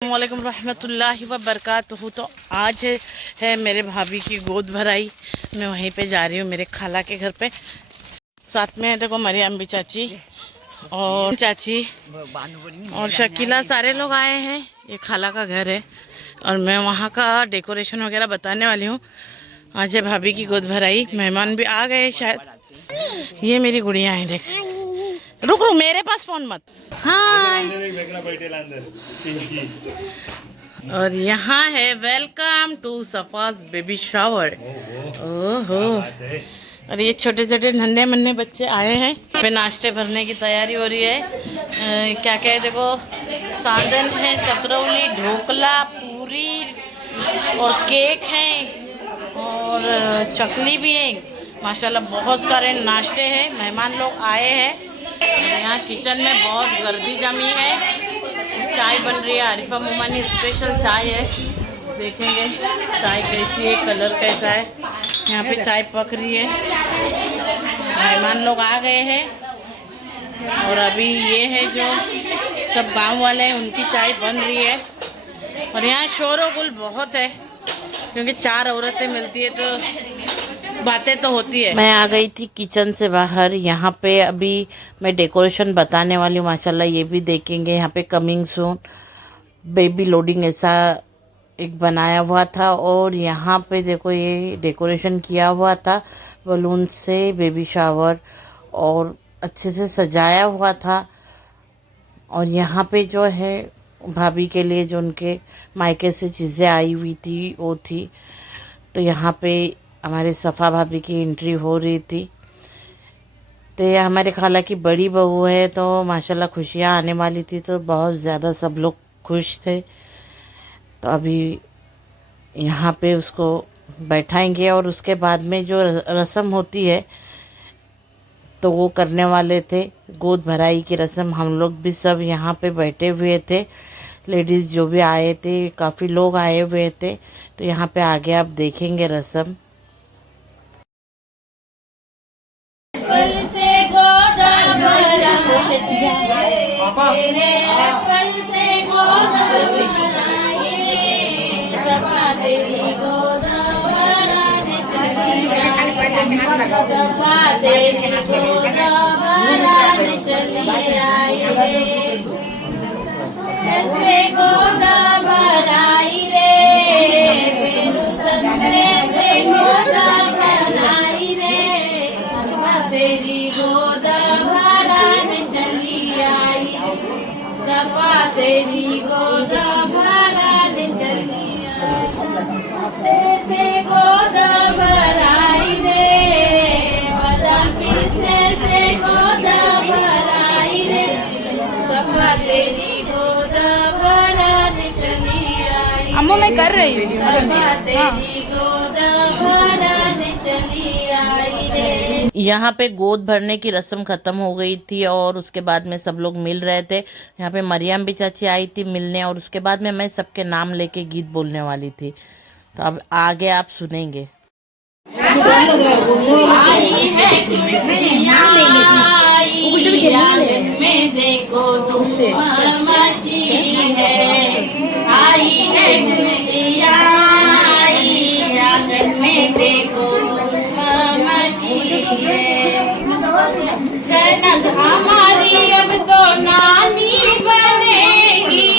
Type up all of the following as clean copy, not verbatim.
वालेकुम रहमतुल्लाहि व बरकातुहू। तो आज है मेरे भाभी की गोद भराई। मैं वहीं पे जा रही हूँ मेरे खाला के घर पे। साथ में है देखो मरियम भी चाची और चाची और शकीला, सारे लोग आए हैं। ये खाला का घर है और मैं वहाँ का डेकोरेशन वगैरह बताने वाली हूँ। आज है भाभी की गोद भराई, मेहमान भी आ गए शायद। ये मेरी गुड़िया है, देख। रुक रुक, मेरे पास फोन मत। हाँ, और यहाँ है वेलकम टू सफाज बेबी शावर। ओहो, और ये छोटे छोटे नन्हे मन्ने बच्चे आए हैं। पे नाश्ते भरने की तैयारी हो रही है। क्या क्या है देखो, साधन है, चकरौली, ढोकला, पूरी और केक है और चकली भी है। माशाल्लाह बहुत सारे नाश्ते हैं, मेहमान लोग आए हैं। यहाँ किचन में बहुत गर्दी जमी है। चाय बन रही है, आरिफा मोमानी स्पेशल चाय है। देखेंगे चाय कैसी है, कलर कैसा है। यहाँ पे चाय पक रही है, मेहमान लोग आ गए हैं। और अभी ये है जो सब गांव वाले हैं, उनकी चाय बन रही है। और यहाँ शोर-ओ-गुल बहुत है क्योंकि 4 औरतें मिलती है तो बातें तो होती है। मैं आ गई थी किचन से बाहर। यहाँ पे अभी मैं डेकोरेशन बताने वाली हूँ। माशाल्लाह ये भी देखेंगे। यहाँ पे कमिंग सून बेबी लोडिंग ऐसा एक बनाया हुआ था। और यहाँ पे देखो ये डेकोरेशन किया हुआ था बलून से, बेबी शावर, और अच्छे से सजाया हुआ था। और यहाँ पे जो है भाभी के लिए जो उनके मायके से चीज़ें आई हुई थी वो थी। तो यहाँ पे हमारे सफ़ा भाभी की एंट्री हो रही थी। तो ये हमारे खाला की बड़ी बहू है, तो माशाल्लाह खुशियाँ आने वाली थी, तो बहुत ज़्यादा सब लोग खुश थे। तो अभी यहाँ पे उसको बैठाएंगे और उसके बाद में जो रस्म होती है तो वो करने वाले थे। गोद भराई की रस्म हम लोग भी सब यहाँ पे बैठे हुए थे। लेडीज़ जो भी आए थे, काफ़ी लोग आए हुए थे। तो यहाँ पे आगे आप देखेंगे रस्म। तेरी गोद भराने चली से गोद भराई रे, बदाम पिस्ते से गोद भराई रे, सफा तेरी गोद भराने चली आई। अम्मा मैं कर रही हूँ, तेरी गोद भराने चली आई रे। यहाँ पे गोद भरने की रस्म ख़त्म हो गई थी और उसके बाद में सब लोग मिल रहे थे। यहाँ पे मरियम भी चाची आई थी मिलने, और उसके बाद में मैं सबके नाम लेके गीत बोलने वाली थी। तो अब आगे आप सुनेंगे। में देखो मची है, आई है में देखो शहनाज हमारी अब तो नानी बनेगी,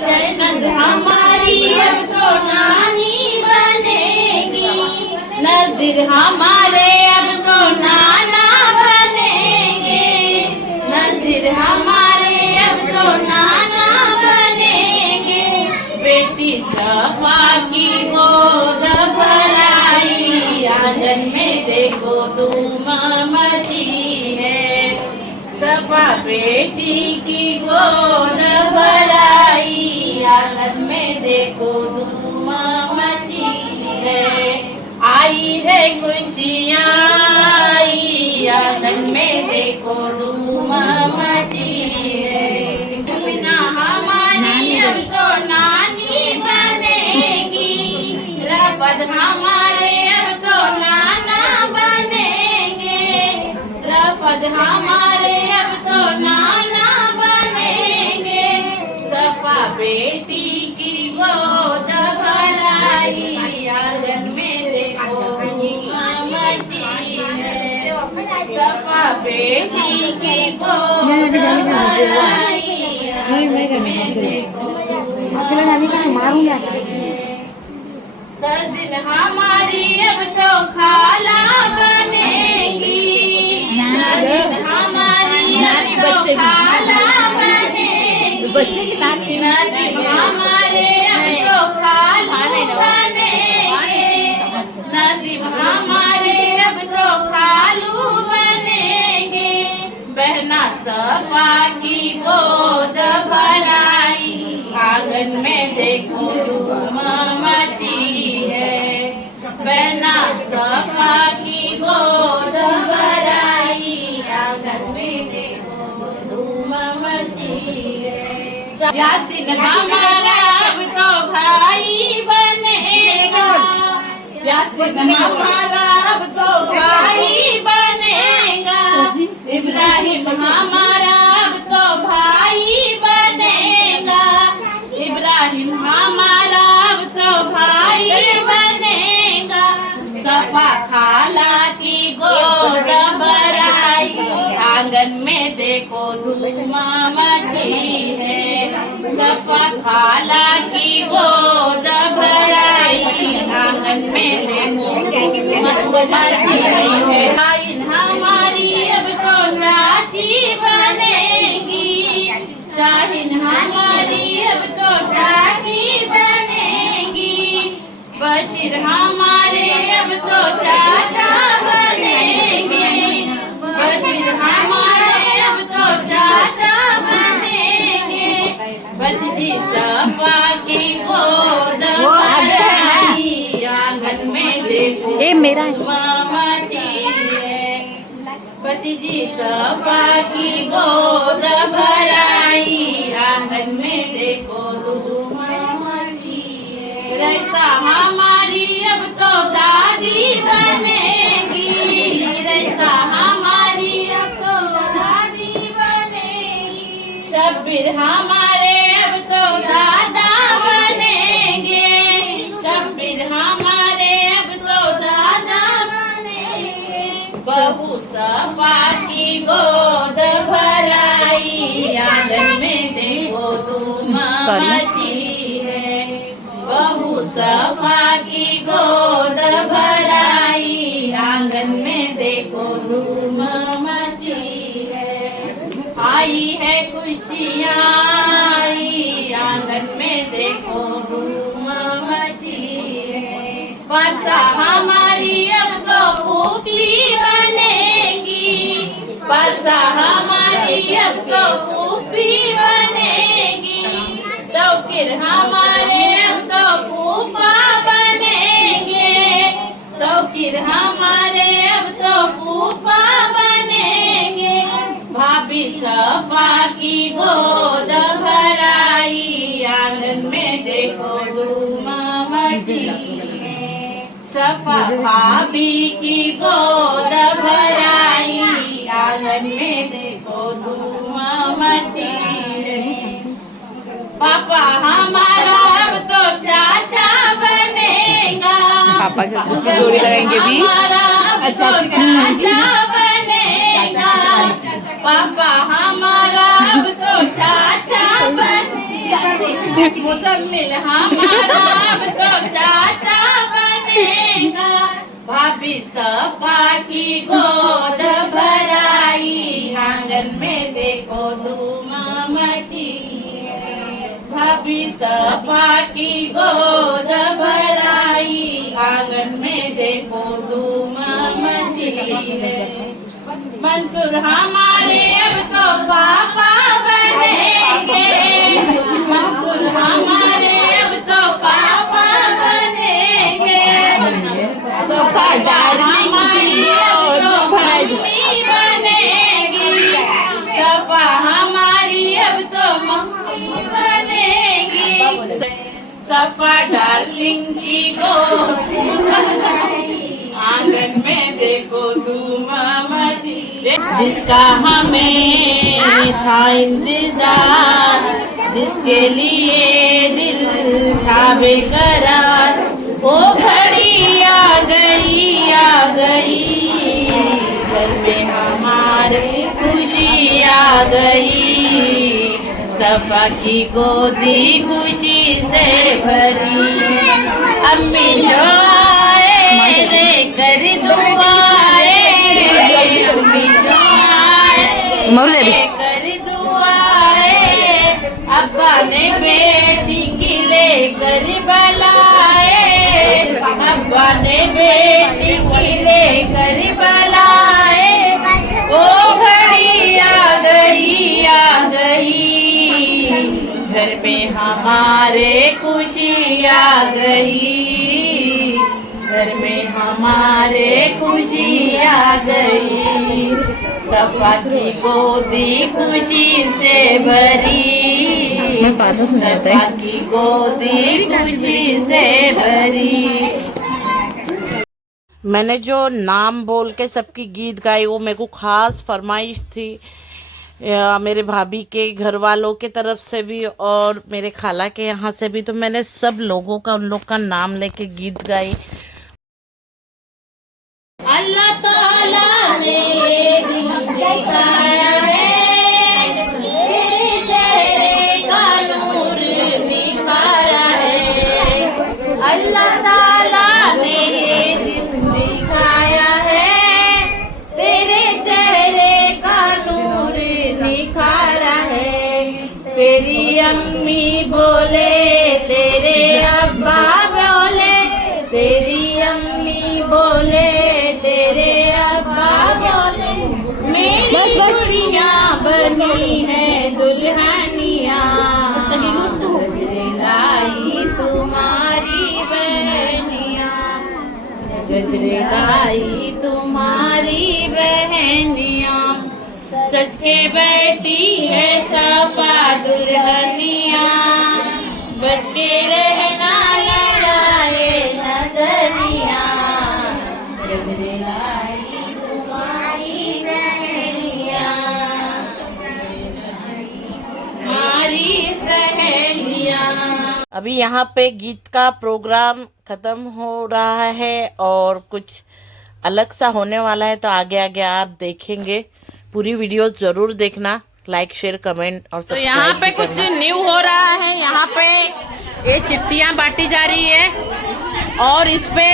शहनाज हमारी अब तो नानी बनेगी, नज़ीर हमारे अब तो नाना बनेंगे, नज़ीर हमारे अब तो नाना बनेंगे। बेटी सफा की गोद भराई, आंगन में देखो तुम मची है, सफा बेटी की गोद भराई, आंगन में देखो तुम मची है। आई है खुशियाँ गोद भराई आंगन में देखो कजिन हमारी अब तो खाला बनेगी कजिन हमारी अब तो खाला बनेगी नदीम हमारे अब तो खाला बनेगी नदीम हमारे अब तो खालू बनेंगे बहना सफा की गोद भराई आंगन में देखो धूम मची है बहना सफा की गोद भराई आंगन में देखो धूम मची है यासिन हमारा अब तो भाई बनेगा यासिन हमारा अब तो भाई बनेगा इब्राहिम हमारा अब तो भाई बनेगा इब्राहिम हमारा अब तो भाई बनेगा सफा खाला की गोद भराई आंगन में देखो धूम मची है सफा खाला की गोद भराई आंगन में देखो धूम मची है शाहीन हमारी अब तो चाची बनेगी शाहीन हमारी अब तो चाची बनेगी बशीर हमारे अब तो चाचा बनेंगे बशीर हमारे अब तो चाचा बनेंगे भतीजी सफा की गोद भराई आंगन में देखो ये मेरा है। मची है भतीजी सफा की गोद भराई आंगन में देखो धूम मची है रैसा हमारी अब तो दादी बनेगी रैसा हमारी अब तो दादी बनेगी शब्बीर हमारे अब तो दादा बनेंगे शब्बीर हमारे अब तो दादा बनेंगे बहू सफा की गोद भराई आंगन में देखो धूम मची है बहू सफा की गोद भराई आंगन में देखो धूम मची है आई है खुशियाँ आई आंगन में देखो धूम मची है वर्षा हमारी अब तो फूफी बनेगी वर्षा हमारी अब तो फूफी बनेगी तौकीर हमारे अब तो फूफा बनेंगे तौकीर हमारे अब तो फूफा बनेंगे भाभी सफा की गोद भराई आंगन में देखो धूम मची सफा भाभी की गोद भराई आंगन में देखो धूम मची पापा हमारा अब तो चाचा बनेगा पापा के साथ जोड़ी लगाएंगे भी हमारा अब तो चाचा बनेगा पापा हमारा अब तो चाचा बनेगा मुजम्मिल हमारा अब तो चाचा बनेगा भाभी सफा की गोद भराई आंगन में देखो धूम मची भाभी सफा की गोद भराई आंगन में देखो धूम मची है मंसूर हमारे अब तो पापा बनेंगे मंसूर हमारे अब तो पापा बनेंगे सफा हमारी अब तो मम्मी बनेगी सफा हमारी अब तो मम्मी बनेगी सफा डार्लिंग की गोद आंगन में देखो धूम मची जिसका हमें था इंतजार जिसके लिए दिल था बेकरार वो घड़ी आ गई घर में हमारे खुशी आ गई, सफा की गोदी खुशी से भरी। अम्मी जो आए लेकर दुआएं, अम्मी जो आए लेकर दुआएं, अब्बा ने बेटी की लेकर बलाए, अब्बा ने बेटी की लेकर बलाए। ओ घड़ी आ गई, आ गई, घर में हमारे खुशी आ गई, घर में हमारे खुशी आ गई, सफा की गोदी खुशी से भरी, सफा की गोदी खुशी से भरी। मैंने जो नाम बोल के सबकी गीत गाई वो मेरे को खास फरमाइश थी मेरे भाभी के घर वालों के तरफ से भी और मेरे खाला के यहाँ से भी, तो मैंने सब लोगों का उन लोग का नाम लेके गीत गाई। अल्लाह ताला ने दिल दिखाया है, तेरे चेहरे का नूर निखारा है, अल्लाह ताला ने दिल दिखाया है, तेरे चेहरे का नूर निखारा है। तेरी अम्मी बोले, तेरे अब्बा बोले, तेरी अम्मी बोले, तेरे अब्बा बोले, मेरी दुनिया बनी है दुल्हनिया, लाई तुम्हारी बहनिया, गजरे लाई तुम्हारी बहनिया, सज के बैठी है सफा दुल्हनिया, बच के रहना लड़ाए नजरिया, गजरे लाई तुम्हारी बहनिया, हमारी सहेलिया। अभी यहाँ पे गीत का प्रोग्राम खत्म हो रहा है और कुछ अलग सा होने वाला है, तो आगे आगे आप देखेंगे। पूरी वीडियो जरूर देखना, लाइक शेयर कमेंट और तो यहाँ पे कुछ न्यू हो रहा है। यहाँ पे ये चिट्ठियाँ बांटी जा रही है और इस पे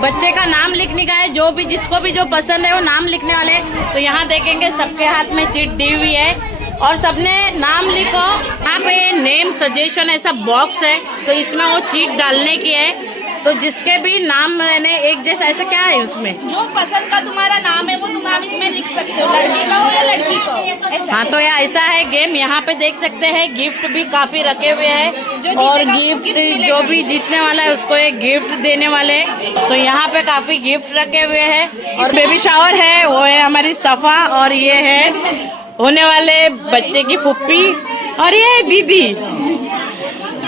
बच्चे का नाम लिखने का है, जो भी जिसको भी जो पसंद है वो नाम लिखने वाले हैं। तो यहाँ देखेंगे सबके हाथ में चिट दी हुई है और सबने नाम लिखो। यहाँ पे नेम सजेशन ऐसा बॉक्स है, तो इसमें वो चीट डालने की है। तो जिसके भी नाम मैंने एक जैसा, ऐसा क्या है उसमें, जो पसंद का तुम्हारा नाम है वो तुम इसमें लिख सकते हो, लड़की का हो या लड़की का। हाँ, तो यार ऐसा है गेम। यहाँ पे देख सकते हैं गिफ्ट भी काफी रखे हुए हैं और गिफ्ट जो भी जीतने वाला है उसको एक गिफ्ट देने वाले हैं। तो यहाँ पे काफी गिफ्ट रखे हुए हैं और बेबी शावर है, वो है हमारी सफा और ये है होने वाले बच्चे की फुप्पी और ये है दीदी।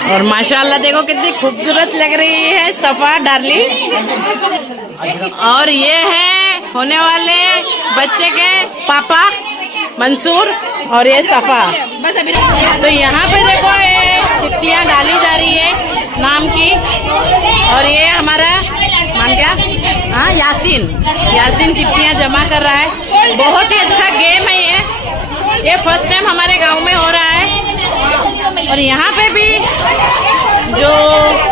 और माशाल्लाह देखो कितनी खूबसूरत लग रही है सफा डार्लिंग। और ये है होने वाले बच्चे के पापा मंसूर और ये सफा। तो यहाँ पे देखो ये चिट्ठियाँ डाली जा रही है नाम की और ये हमारा नाम क्या, हाँ यासीन चिट्ठियाँ जमा कर रहा है। बहुत ही अच्छा गेम है ये फर्स्ट टाइम हमारे गांव में हो रहा है। और यहाँ पे भी जो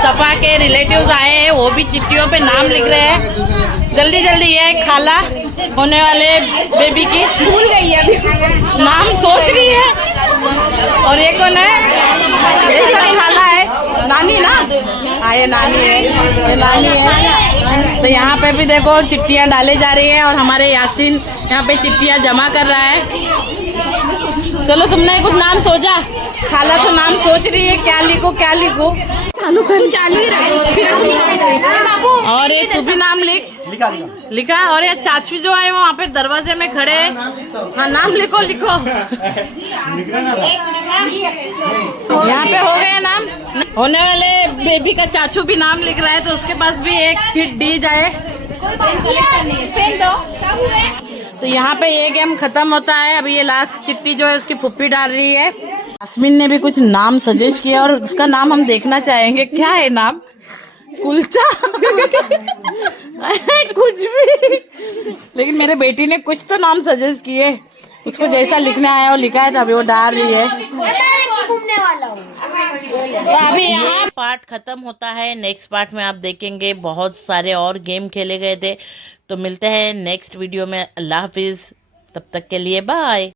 सफा के रिलेटिव्स आए हैं वो भी चिट्ठियों पे नाम लिख रहे हैं। जल्दी ये खाला होने वाले बेबी की भूल गई है अभी, नाम सोच रही है। और ये कौन है, ये खाला है, नानी ना, हाँ ये नानी है, ये नानी है। तो यहाँ पे भी देखो चिट्ठियाँ डाली जा रही है और हमारे यासीन यहाँ पे चिट्ठियाँ जमा कर रहा है। चलो तुमने कुछ नाम सोचा, खाला तो नाम सोच रही है क्या लिखो चालू ही रखो। और ये तू भी नाम लिखा। और ये चाचू जो है वो वहाँ पे दरवाजे में खड़े हैं। हाँ नाम लिखो यहाँ पे हो गया नाम। होने वाले बेबी का चाचू भी नाम लिख रहा है, तो उसके पास भी एक चिट दी जाए। तो यहाँ पे ये गेम खत्म होता है। अभी ये लास्ट चिट्ठी जो है उसकी फुप्पी डाल रही है। यास्मीन ने भी कुछ नाम सजेस्ट किया और उसका नाम हम देखना चाहेंगे। क्या है नाम, कुलचा कुछ भी, लेकिन मैंने मेरे बेटी ने कुछ तो नाम सजेस्ट किए, उसको जैसा लिखना है वो लिखा है, तो अभी वो डाल रही है। तो अभी यहाँ पार्ट खत्म होता है, नेक्स्ट पार्ट में आप देखेंगे बहुत सारे और गेम खेले गए थे। तो मिलते हैं नेक्स्ट वीडियो में। अल्लाह हाफिज, तब तक के लिए बाय।